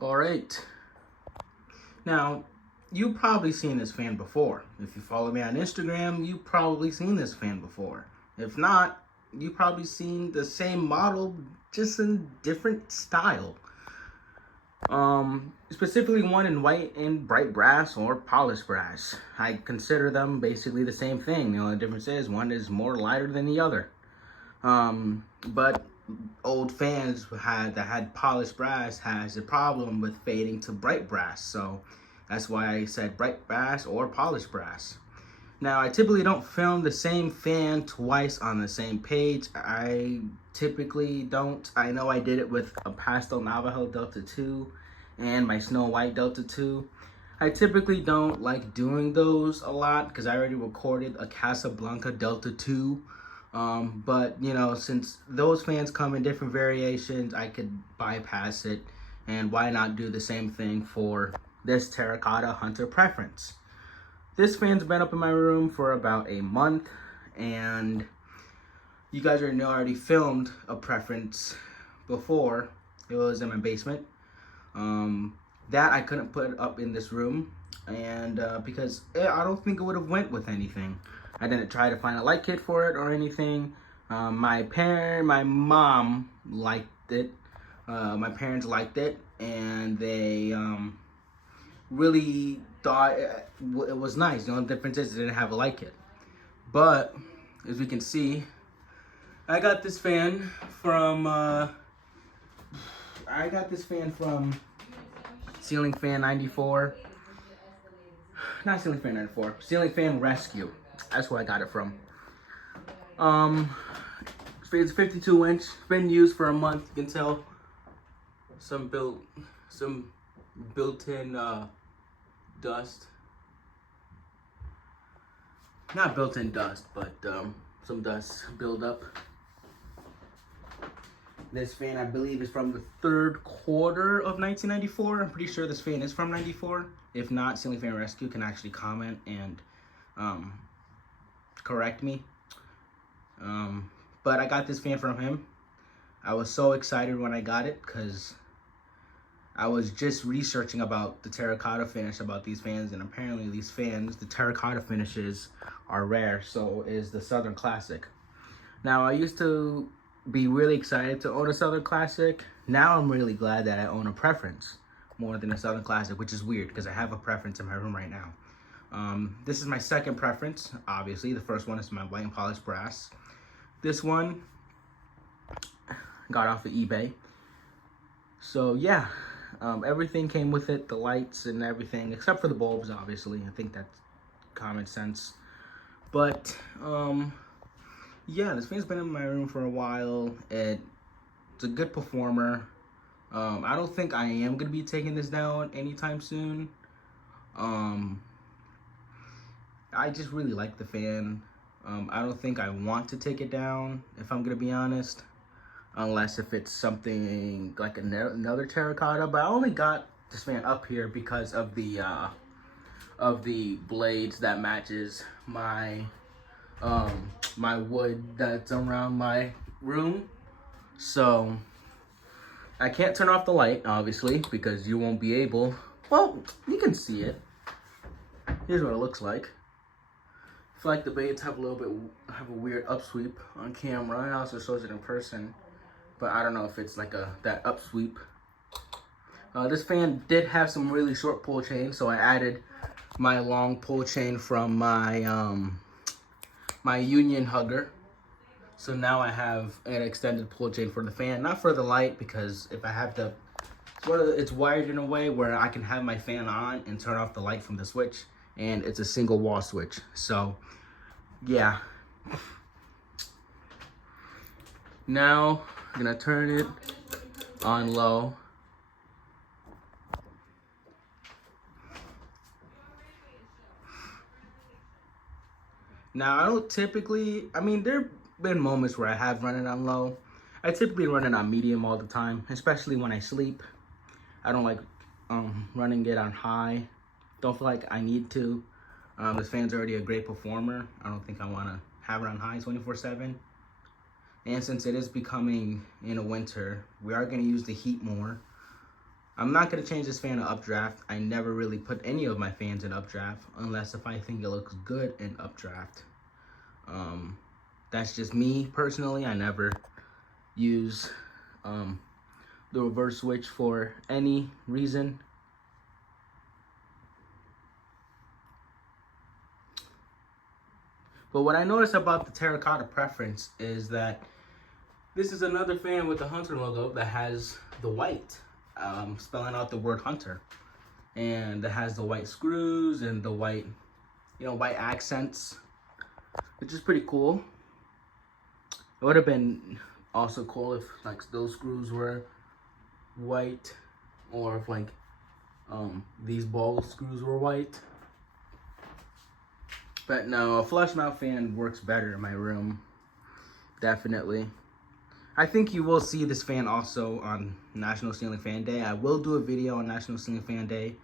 All right. Now, you've probably seen this fan before. If you follow me on Instagram, you've probably seen this fan before. If not, you've probably seen the same model, just in different style. Specifically one in white and bright brass or polished brass. I consider them basically the same thing. The only difference is one is more lighter than the other. But old fans that had polished brass has a problem with fading to bright brass. So that's why I said bright brass or polished brass. Now, I typically don't film the same fan twice on the same page. I typically don't. I know I did it with a Pastel Navajo Delta 2 and my Snow White Delta 2. I typically don't like doing those a lot because I already recorded a Casablanca Delta 2. But, since those fans come in different variations, I could bypass it. And why not do the same thing for this Terracotta Hunter Preference? This fan's been up in my room for about a month, and you guys already know I already filmed a preference before. It was in my basement. That I couldn't put up in this room, and because I don't think it would have went with anything. I didn't try to find a light kit for it or anything. My mom liked it. My parents liked it, and they really thought it was nice. The only difference is it didn't have a light kit. But as we can see, I got this fan from Ceiling Fan 94. Not Ceiling Fan 94. Ceiling Fan Rescue. That's where I got it from. It's 52 inch. Been used for a month. You can tell some built-in dust. Not built-in dust, but some dust build up. This fan, I believe, is from the third quarter of 1994. I'm pretty sure this fan is from 94. If not, Ceiling Fan Rescue can actually comment and correct me. But I got this fan from him. I was so excited when I got it because I was just researching about the terracotta finish about these fans, and apparently these fans, the terracotta finishes are rare, so is the Southern Classic. Now, I used to be really excited to own a Southern Classic. Now I'm really glad that I own a Preference more than a Southern Classic, which is weird because I have a Preference in my room right now. This is my second Preference, obviously. The first one is my white and polished brass. This one got off of eBay. So yeah, everything came with it, the lights and everything, except for the bulbs, obviously. I think that's common sense. But yeah, this fan's been in my room for a while. It's a good performer. I don't think I am gonna be taking this down anytime soon. I just really like the fan. I don't think I want to take it down, if I'm gonna be honest, unless if it's something like another terracotta. But I only got this fan up here because of the blades that matches my my wood that's around my room. So I can't turn off the light, obviously, because you won't be able. Well, you can see it. Here's what it looks like. I feel like the blades have a weird upsweep on camera. It also shows it in person, but I don't know if it's like that upsweep. This fan did have some really short pull chain, so I added my long pull chain from my my Union Hugger. So now I have an extended pull chain for the fan, not for the light, because if I have it's wired in a way where I can have my fan on and turn off the light from the switch, and it's a single wall switch. So yeah. Now I'm gonna turn it on low. Now, I don't typically, there have been moments where I have run it on low. I typically run it on medium all the time, especially when I sleep. I don't like running it on high. Don't feel like I need to. This fan's already a great performer. I don't think I want to have it on high 24/7. And since it is becoming in a winter, we are going to use the heat more. I'm not going to change this fan to updraft. I never really put any of my fans in updraft unless if I think it looks good in updraft. That's just me personally. I never use the reverse switch for any reason. But what I noticed about the terracotta preference is that this is another fan with the Hunter logo that has the white, spelling out the word Hunter. And it has the white screws and the white, white accents, which is pretty cool. It would have been also cool if like those screws were white, or if like these ball screws were white. But no, a flush mount fan works better in my room, definitely. I think you will see this fan also on National Ceiling Fan Day. I will do a video on National Ceiling Fan Day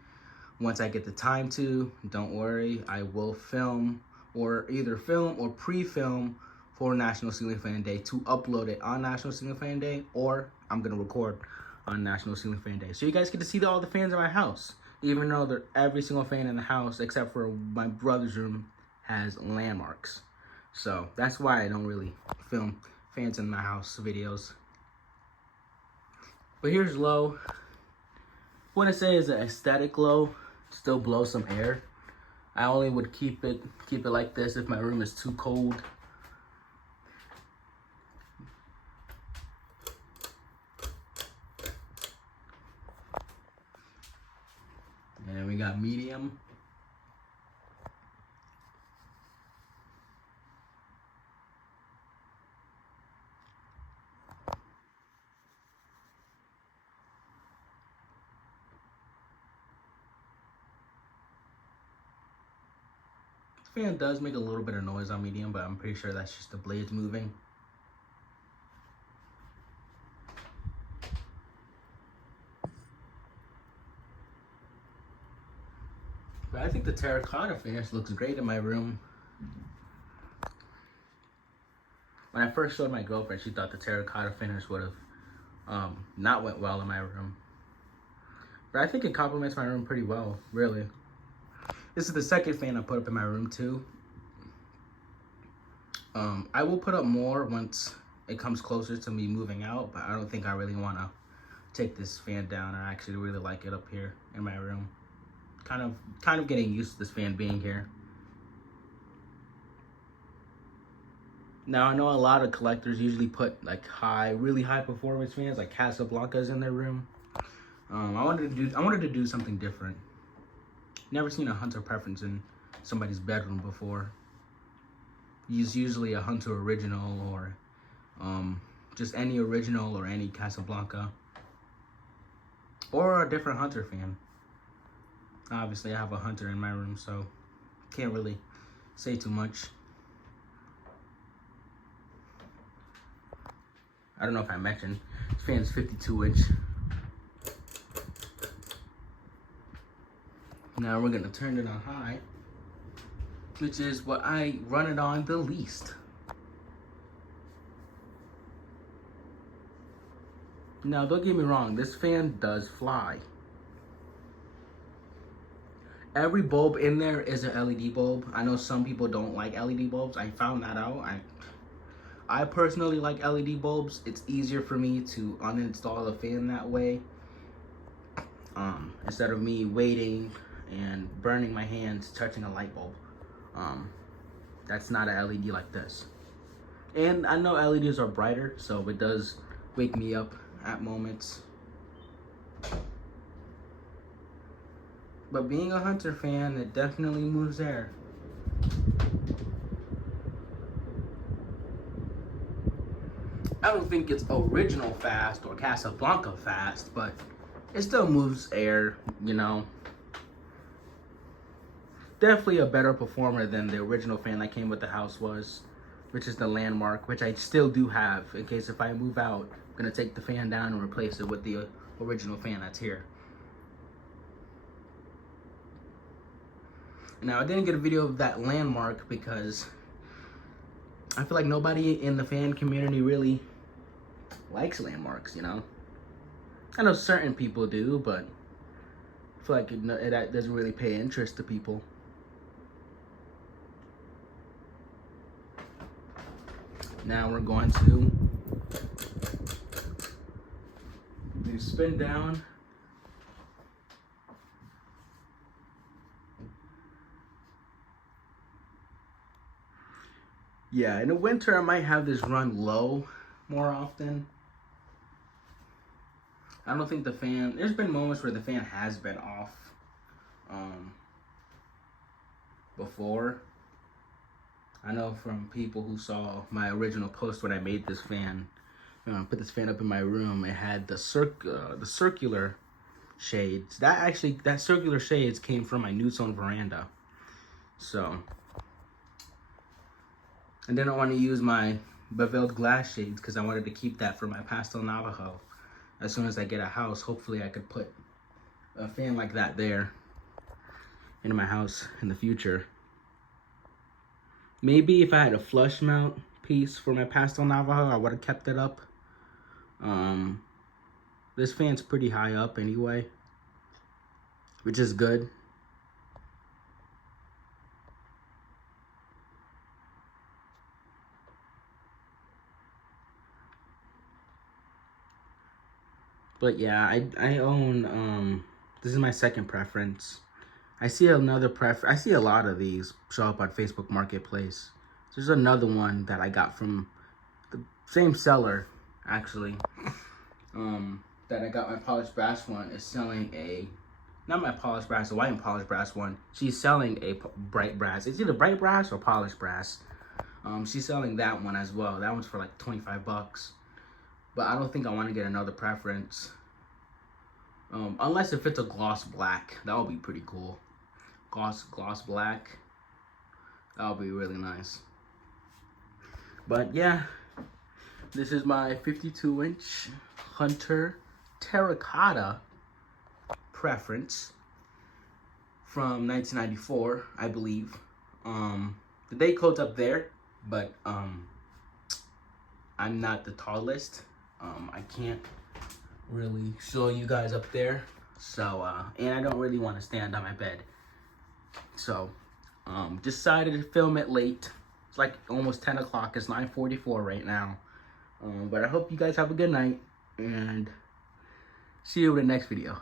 once I get the time to. Don't worry, I will film, or either film or pre-film for National Ceiling Fan Day to upload it on National Ceiling Fan Day, or I'm gonna record on National Ceiling Fan Day. So you guys get to see all the fans in my house, even though every single fan in the house, except for my brother's room, has landmarks. So that's why I don't really film fans in my house videos. But here's low. What I say is an aesthetic low. Still blow some air. I only would keep it like this if my room is too cold. And we got medium. The fan does make a little bit of noise on medium, but I'm pretty sure that's just the blades moving. But I think the terracotta finish looks great in my room. When I first showed my girlfriend, she thought the terracotta finish would have not went well in my room. But I think it complements my room pretty well, really. This is the second fan I put up in my room too. I will put up more once it comes closer to me moving out, but I don't think I really want to take this fan down. I actually really like it up here in my room. Kind of getting used to this fan being here. Now I know a lot of collectors usually put like really high performance fans like Casablancas in their room. I wanted to do something different. Never seen a Hunter preference in somebody's bedroom before. It's usually a Hunter original, or just any original, or any Casablanca, or a different Hunter fan. Obviously I have a Hunter in my room, so can't really say too much. I don't know if I mentioned, this fan's 52-inch. Now we're gonna turn it on high, which is what I run it on the least. Now don't get me wrong, this fan does fly. Every bulb in there is an LED bulb. I know some people don't like LED bulbs. I found that out. I personally like LED bulbs. It's easier for me to uninstall the fan that way, instead of me waiting and burning my hands touching a light bulb. That's not an LED like this. And I know LEDs are brighter, so it does wake me up at moments. But being a Hunter fan, it definitely moves air. I don't think it's original fast or Casablanca fast, but it still moves air, you know. Definitely a better performer than the original fan that came with the house was, which is the Landmark, which I still do have in case if I move out, I'm gonna take the fan down and replace it with the original fan that's here. Now, I didn't get a video of that Landmark because I feel like nobody in the fan community really likes Landmarks, you know? I know certain people do, but I feel like it doesn't really pay interest to people. Now we're going to do spin down. Yeah, in the winter I might have this run low more often. I don't think the fan, there's been moments where the fan has been off before. I know from people who saw my original post when I made this fan, put this fan up in my room, it had the circular shades. That circular shades came from my new zone veranda. So, I didn't want to use my beveled glass shades because I wanted to keep that for my pastel Navajo. As soon as I get a house, hopefully I could put a fan like that there into my house in the future. Maybe if I had a flush mount piece for my pastel Navajo, I would have kept it up. This fan's pretty high up anyway, which is good. But yeah, I own, this is my second preference. I see another I see a lot of these show up on Facebook Marketplace. There's another one that I got from the same seller, actually. That I got my polished brass one is selling not my polished brass, the white and polished brass one. She's selling a bright brass. It's either bright brass or polished brass. She's selling that one as well. That one's for like 25 bucks. But I don't think I want to get another preference. Unless if it's a gloss black, that would be pretty cool. Gloss black, that would be really nice. But yeah, this is my 52-inch Hunter terracotta preference from 1994, I believe. The day code's up there, but I'm not the tallest. I can't really show you guys up there. So, and I don't really want to stand on my bed. So, decided to film it late. It's like almost 10 o'clock. It's 9:44 right now. But I hope you guys have a good night. And see you in the next video.